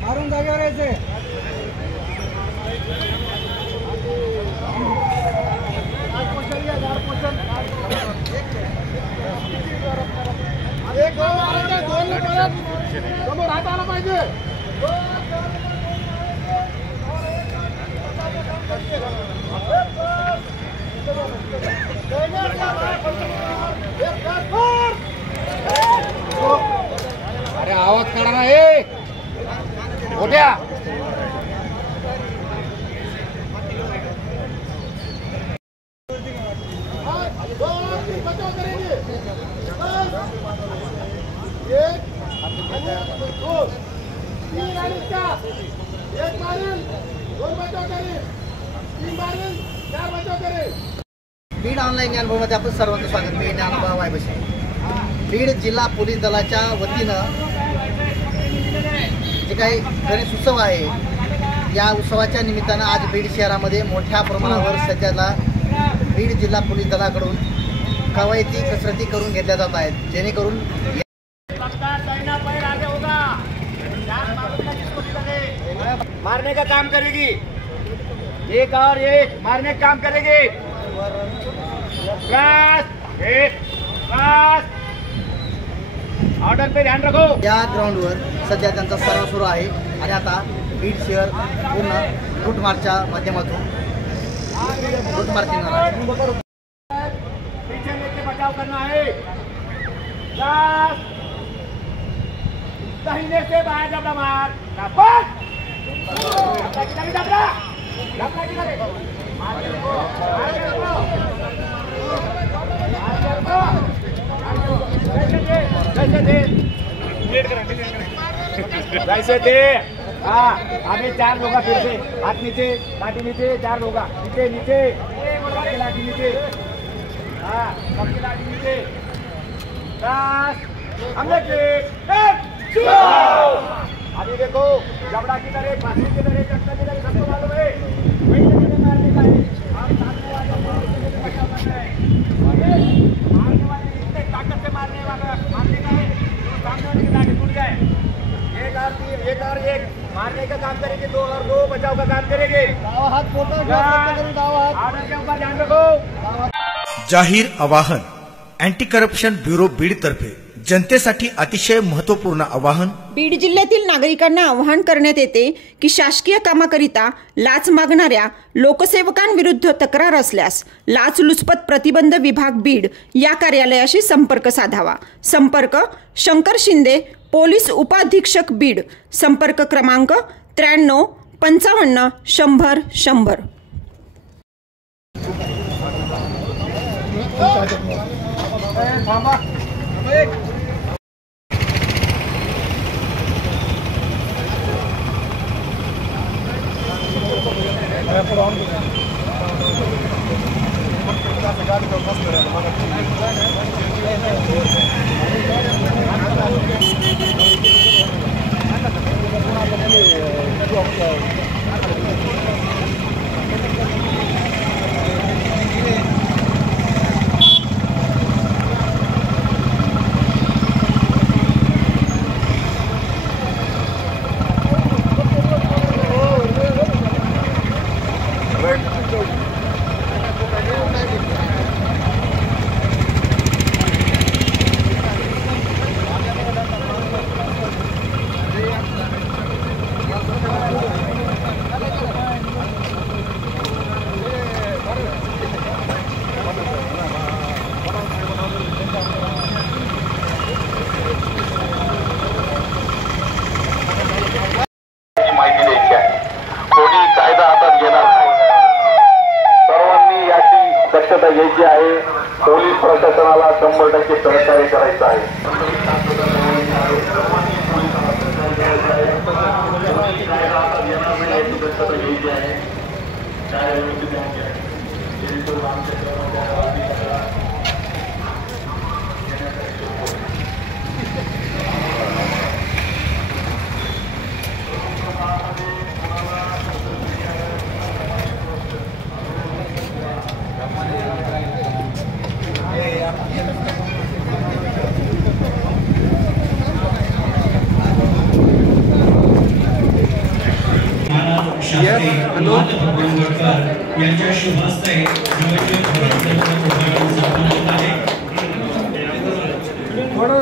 मारून जागेवर यायचे. समोर हात आला पाहिजे. अरे आवाज काढा ना हे मोठ्या. बीड ऑनलाईन अनुभवामध्ये आपण सर्वांचं स्वागत. मी ज्ञानोबा वायबसे. बीड जिल्हा पोलीस दलाच्या वतीनं जे काही गणेश उत्सव आहे, या उत्सवाच्या निमित्तानं आज बीड शहरामध्ये मोठ्या प्रमाणावर सध्याला बीड जिल्हा पोलीस दलाकडून कवायती कसरती करून घेतल्या जात आहेत, जेणेकरून मारने का काम करेगी, एक और एक मारने का काम करेगी. ऑर्डर पे ध्यान रखो. या ग्राउंडवर सध्या त्यांचा सराव सुरू आहे आणि आता बीड शहर पूर्ण रूट मार्चच्या माध्यमातून रूट मार्चिंग होणार आहे. पीछे लेके बचाव करना है. दाहिने से बाहर जबड़ा मार. वैसे दे. हाँ आगे 4 लोग फिर से हाथ नीचे, लाठी नीचे, 4 लोग नीचे नीचे, सबकी लाठी नीचे. हाँ सबकी लाठी नीचे. हमने अभी देखो जबड़ा की तरह, फांसी की तरह, चक्कर की तरह सबको मालूम है वही जगह मारने का है. और सामने वाले को बचाव करना है. मारने वाले इतने ताकत से मारने का है सामने वाले की लाठी टूट जाए. एक और एक मारने का काम करेंगे, 2 और 2 बचाव का काम करेंगे. ऑर्डर के ऊपर ध्यान रखो. जाहीर आवाहन. अँटी करप्शन ब्युरो बीड तर्फे जनतेसाठी अतिशय महत्त्वपूर्ण आवाहन. बीड जिल्ह्यातील नागरिकांना आवाहन करण्यात येते की शासकीय कामाकरिता लाच मागणाऱ्या लोकसेवकांविरुद्ध तक्रार असल्यास लाचलुचपत प्रतिबंध विभाग बीड या कार्यालयाशी संपर्क साधावा. संपर्क शंकर शिंदे, पोलीस उपाधीक्षक बीड. संपर्क क्रमांक 93 55 100 100. माहिती द्यायची आहे. कोणी कायदा हातात घेणार नाही. सर्वांनी दक्षता घ्यायची आहे. पोलीस प्रशासनाला 100% सहकार्य करायचं आहे. यांच्या शुभ हस्ते उद्घाटन संपन्न होत आहे. थोडं